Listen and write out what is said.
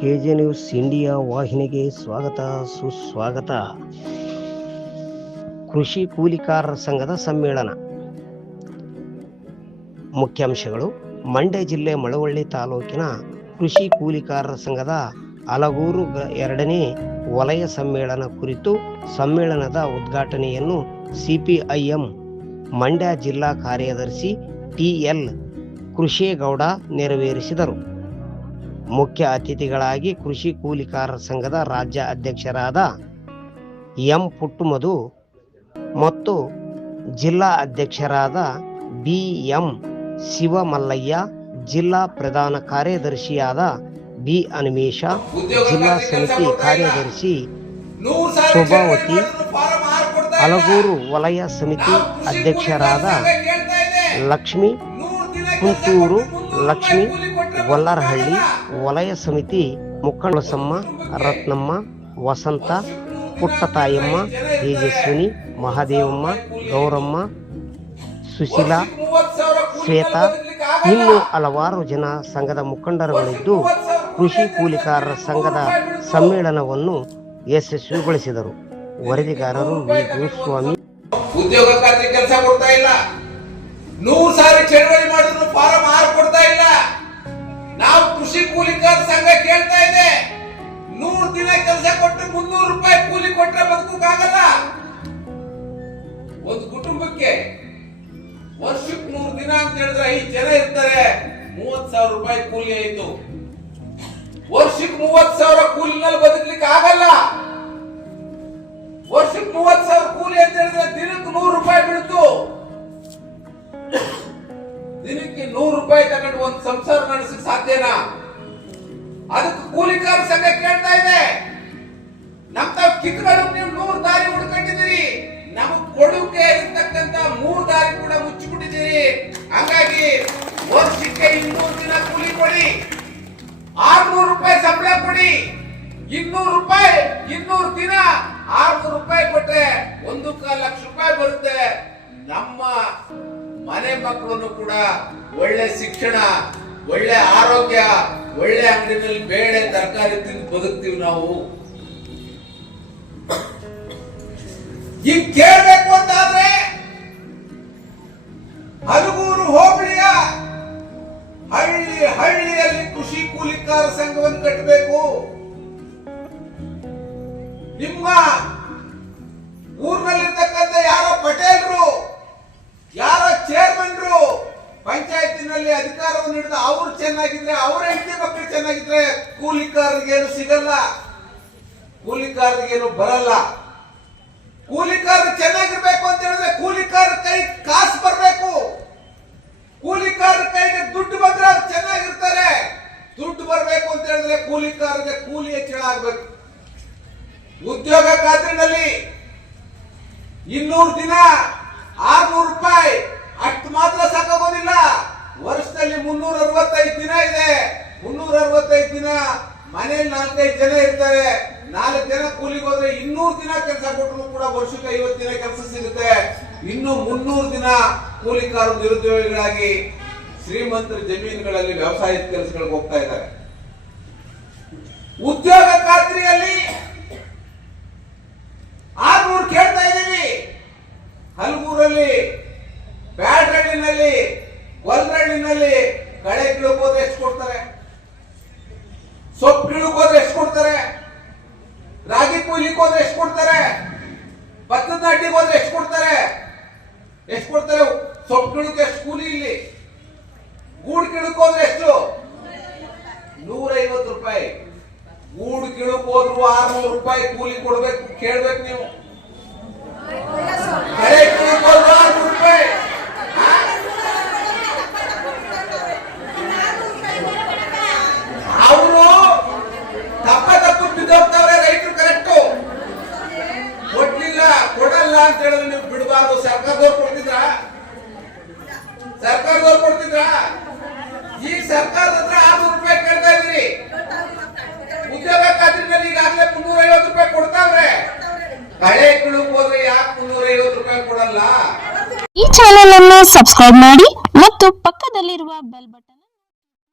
K J news India ವಾಹಿನಿಗೆ ಸ್ವಾಗತ, ಸುಸ್ವಾಗತ. ಕೃಷಿ ಕೂಲಿಕಾರರ ಸಂಘದ ಸಮ್ಮೇಳನ. ಮುಖ್ಯಾಂಶಗಳು, ಮಂಡ್ಯ ಜಿಲ್ಲೆ ಮಳವಳ್ಳಿ ತಾಲೂಕಿನ ಕೃಷಿ ಕೂಲಿಕಾರರ ಸಂಘದ ಅಲಗೂರು ಗ- ಎರಡನೇ ವಲಯ ಸಮ್ಮೇಳನ ಕುರಿತು ಸಮ್ಮೇಳನದ ಉದ್ಘಾಟನೆಯನ್ನು ಸಿಪಿಐಎಂ ಮಂಡ್ಯ ಜಿಲ್ಲಾ ಕಾರ್ಯದರ್ಶಿ ಟಿಎಲ್ ಕೃಷೇಗೌಡ ನೆರವೇರಿಸಿದರು. ಮುಖ್ಯ ಅತಿಥಿಗಳಾಗಿ ಕೃಷಿ ಕೂಲಿಕಾರರ ಸಂಘದ ರಾಜ್ಯ ಅಧ್ಯಕ್ಷರಾದ ಎಂ ಪುಟ್ಟುಮಧು ಮತ್ತು ಜಿಲ್ಲಾ ಅಧ್ಯಕ್ಷರಾದ ಬಿ ಎಂ ಶಿವಮಲ್ಲಯ್ಯ, ಜಿಲ್ಲಾ ಪ್ರಧಾನ ಕಾರ್ಯದರ್ಶಿಯಾದ ಬಿ ಅನಿಮೇಶ, ಜಿಲ್ಲಾ ಸಮಿತಿ ಕಾರ್ಯದರ್ಶಿ ಶೋಭಾವತಿ, ಹಲಗೂರು ವಲಯ ಸಮಿತಿ ಅಧ್ಯಕ್ಷರಾದ ಲಕ್ಷ್ಮಿ, ಕುಂತೂರು ಲಕ್ಷ್ಮಿ ಗೊಲ್ಲರಹಳ್ಳಿ ವಲಯ ಸಮಿತಿ ಮುಖಂಡಸಮ್ಮ ರತ್ನಮ್ಮ, ವಸಂತ, ಪುಟ್ಟತಾಯಮ್ಮ, ತೇಜಸ್ವಿನಿ, ಮಹಾದೇವಮ್ಮ, ಗೌರಮ್ಮ, ಸುಶೀಲಾ, ಶ್ವೇತಾ ಇನ್ನೂ ಹಲವಾರು ಜನ ಸಂಘದ ಮುಖಂಡರುಗಳಿದ್ದು ಕೃಷಿ ಕೂಲಿಕಾರರ ಸಂಘದ ಸಮ್ಮೇಳನವನ್ನು ಯಶಸ್ವಿಗೊಳಿಸಿದರು. ವರದಿಗಾರರು ವಿ. ಗುರುಸ್ವಾಮಿ ಉದ್ಯೋಗ ಕೆಲಸ ಕೊಡ್ತಾ ಇಲ್ಲ. ನೂರು ಸಾರಿ ಚಳವಳಿ ಮಾಡಿದ್ರು ಫಾರಂ ಆರು ಕೊಡ್ತಾ ಇಲ್ಲ. ನಾವು ಕೃಷಿ ಕೂಲಿಕಾರ ಸಂಘ ಕೇಳ್ತಾ ಇದೆ. ನೂರು ದಿನ ಕೆಲಸ ಕೊಟ್ಟು ಮುನ್ನೂರು ರೂಪಾಯಿ ಕೂಲಿ ಕೊಟ್ರೆ ಬದುಕಕ್ಕಾಗಲ್ಲ. ಒಂದು ಕುಟುಂಬಕ್ಕೆ ವರ್ಷಕ್ಕೆ ನೂರು ದಿನ ಅಂತ ಹೇಳಿದ್ರೆ ಐದು ಜನ ಇರ್ತಾರೆ. ಮೂವತ್ ಸಾವಿರ ರೂಪಾಯಿ ಕೂಲಿ ಆಯ್ತು. ವರ್ಷಕ್ಕೆ ಮೂವತ್ ಸಾವಿರ ಕೂಲಿನಲ್ಲಿ ಬದುಕಲಿಕ್ಕೆ ಆಗಲ್ಲ. ವರ್ಷಕ್ಕೆ ಮೂವತ್ ಸಾವಿರ ಕೂಲಿ ಅಂತ ಹೇಳಿದ್ರೆ ದಿನಕ್ಕೆ ನೂರು ರೂಪಾಯಿ ಬೀಳ್ತು. ರೂಪಾಯಿ ತಗೊಂಡು ಒಂದು ಸಂಸಾರ ನಡೆಸಕ್ ಸಾಧ್ಯನಾ? ಅದಕ್ಕೆ ಕೂಲಿಕಾರ ಸಂಘ ಕೇಳ್ತಾ ಇದೆ. ನಮ್ ತಾವ್ ಕಿತ್ಗಳು ನೀವು ನೂರು ದಾರಿ ಹುಡ್ಕೊಂಡಿದ್ದೀರಿ ನಮಗ್ ಕೊಡುಗೆ ಇರ್ತಕ್ಕಂತ ಮೂರು ದಾರಿ ಕೂಡ ಮುಚ್ಚಿಬಿಟ್ಟಿದ್ದೀರಿ. ಹಂಗಾಗಿ ವರ್ಷಕ್ಕೆ ಇನ್ನೂರು ದಿನ ಕೂಲಿ ಕೊಡಿ. ಆರ್ನೂರು ರೂಪಾಯಿ ಸಂಬಳ ಕೊಡಿ. ಇನ್ನೂರು ರೂಪಾಯಿ, ಇನ್ನೂರು ದಿನ ಆರ್ನೂರು ರೂಪಾಯಿ ಕೊಟ್ರೆ ಒಂದು ಲಕ್ಷ ರೂಪಾಯಿ ಬರುತ್ತೆ. ನಮ್ಮ ಮನೆ ಮಕ್ಕಳನ್ನು ಕೂಡ ಒಳ್ಳೆ ಶಿಕ್ಷಣ, ಒಳ್ಳೆ ಆರೋಗ್ಯ, ಒಳ್ಳೆ ಅಂಗಡಿನಲ್ಲಿ ಬೇಳೆ, ತರಕಾರಿ ತಿಂದು ಬದುಕ್ತೀವಿ ನಾವು. ಈಗ ಕೇಳಬೇಕು ಅಂತಾದ್ರೆ ಪಂಚಾಯತಿನಲ್ಲಿ ಅಧಿಕಾರವನ್ನು ಹಿಡಿದ ಅವ್ರು ಚೆನ್ನಾಗಿದ್ರೆ, ಅವ್ರ ಹೆಂಡತಿ ಮಕ್ಕಳು ಚೆನ್ನಾಗಿದ್ರೆ ಕೂಲಿಕಾರರಿಗೇನು ಸಿಗಲ್ಲ. ಕೂಲಿಕಾರರಿಗೇನು ಬರಲ್ಲ. ಕೂಲಿಕಾರ ಚೆನ್ನಾಗಿರ್ಬೇಕು ಅಂತ ಹೇಳಿದ್ರೆ ಕೂಲಿಕಾರ ಕೈ ಕಾಸು ಬರಬೇಕು. ಕೂಲಿಕಾರ ಕೈಗೆ ದುಡ್ಡು ಬಂದ್ರೆ ಅವ್ರು ಚೆನ್ನಾಗಿರ್ತಾರೆ. ದುಡ್ಡು ಬರಬೇಕು ಅಂತ ಹೇಳಿದ್ರೆ ಕೂಲಿಕಾರರಿಗೆ ಕೂಲಿ ಹೆಚ್ಚಳ ಆಗ್ಬೇಕು. ಉದ್ಯೋಗ ಖಾತ್ರಿನಲ್ಲಿ ಇನ್ನೂರು ದಿನ ಆರ್ನೂರು ರೂಪಾಯಿ ಅಷ್ಟು ಮಾತ್ರ ಸಾಕಾಗೋದಿಲ್ಲ ವರ್ಷದಲ್ಲಿ ಮುನ್ನೂರ ಅರವತ್ತೈದು ದಿನ ಇದೆ ಮುನ್ನೂರ ಅರವತ್ತೈದು ದಿನ ಮನೆಯಲ್ಲಿ ನಾಲ್ಕೈದು ಜನ ಇರ್ತಾರೆ. ನಾಲ್ಕು ಜನ ಕೂಲಿಗೆ ಹೋದ್ರೆ ಇನ್ನೂರು ದಿನ ಕೆಲಸ ಕೊಟ್ಟರು ಕೂಡ ವರ್ಷಕ್ಕೆ ಐವತ್ತು ದಿನ ಕೆಲಸ ಸಿಗುತ್ತೆ. ಇನ್ನು ಮುನ್ನೂರು ದಿನ ಕೂಲಿಕಾರರು ನಿರುದ್ಯೋಗಿಗಳಾಗಿ ಶ್ರೀಮಂತರ ಜಮೀನುಗಳಲ್ಲಿ ವ್ಯವಸಾಯದ ಕೆಲಸಗಳಿಗೆ ಹೋಗ್ತಾ ಇದ್ದಾರೆ. ಉದ್ಯೋಗ ಖಾತ್ರಿಯಲ್ಲಿ ಆರ್ನೂರು ಕೇಳ್ತಾ ಇದ್ದೀವಿ. ಹಲಗೂರಲ್ಲಿ, ಬ್ಯಾಡ್ರಳ್ಳಿನಲ್ಲಿ, ಗೊಲ್ರಳ್ಳಿನಲ್ಲಿ ಕಳೆ ಕಿಳಬಹುದು ಎಷ್ಟು ಕೊಡ್ತಾರೆ? ಸೊಪ್ಪು ಕೀಳಕ್ ಹೋದ್ರೆ ಎಷ್ಟು ಕೊಡ್ತಾರೆ? ರಾಗಿ ಕೊಯ್ಲಿಕ್ಕೆ ಹೋದ್ರೆ ಎಷ್ಟು ಕೊಡ್ತಾರೆ? ಭತ್ತದ ಅಡ್ಡಿಗೆ ಹೋದ್ರೆ ಎಷ್ಟು ಕೊಡ್ತಾರೆ? ಎಷ್ಟು ಕೊಡ್ತಾರೆ? ಸೊಪ್ಪು ಕೀಳಕ್ಕೆ ಎಷ್ಟು ಕೂಲಿ ಇಲ್ಲಿ? ಗೂಡು ಕೀಳಕ್ ಹೋದ್ರೆ ಎಷ್ಟು? ನೂರೈವತ್ತು ರೂಪಾಯಿ. ಗೂಡು ಕೀಳಕ್ ಹೋದ್ರು ಆರ್ನೂರು ರೂಪಾಯಿ ಕೂಲಿ ಕೊಡ್ಬೇಕು, ಕೇಳ್ಬೇಕು ನೀವು ಕಳೆ ಕೀಳಕ್ ಹೋದ್ರು ಆರ್ನೂರು ರೂಪಾಯಿ ಆ? ಅವರು ತಪ್ಪ ತಪ್ಪು ಬಿದ್ದೋಗ್ತಾವ್ರೆ ರೈತರು ಕರೆಕ್ಟು ಕೊಡ್ಲಿಲ್ಲ ಕೊಡಲ್ಲ ಅಂತ ಹೇಳಿದ್ರೆ ನೀವು ಬಿಡಬಾರ್ದು ಸರ್ಕಾರದವ್ರು ಕೊಡ್ತಿದ್ರ ಸರ್ಕಾರದವ್ರು ಕೊಡ್ತಿದ್ರ? ಈಗ ಸರ್ಕಾರದ ಹತ್ರ ಆರ್ನೂರು ರೂಪಾಯಿ ಕೇಳ್ತಾ ಇದ್ರಿ ಉದ್ಯೋಗ ಖಾತ್ರಿನಲ್ಲಿ ಈಗಾಗಲೇ ಮುನ್ನೂರ ಐವತ್ತು ರೂಪಾಯಿ ಕೊಡ್ತಾವ್ರೆ. ಕಳೆ ಕುಳುಕ್ ಹೋದ್ರೆ ಯಾಕೆ ಮುನ್ನೂರ ಐವತ್ತು ರೂಪಾಯಿ ಕೊಡಲ್ಲ? ಈ ಚಾನೆಲ್ ಅನ್ನು ಸಬ್ಸ್ಕ್ರೈಬ್ ಮಾಡಿ ಮತ್ತು ಪಕ್ಕದಲ್ಲಿರುವ ಬೆಲ್ ಬಟನ್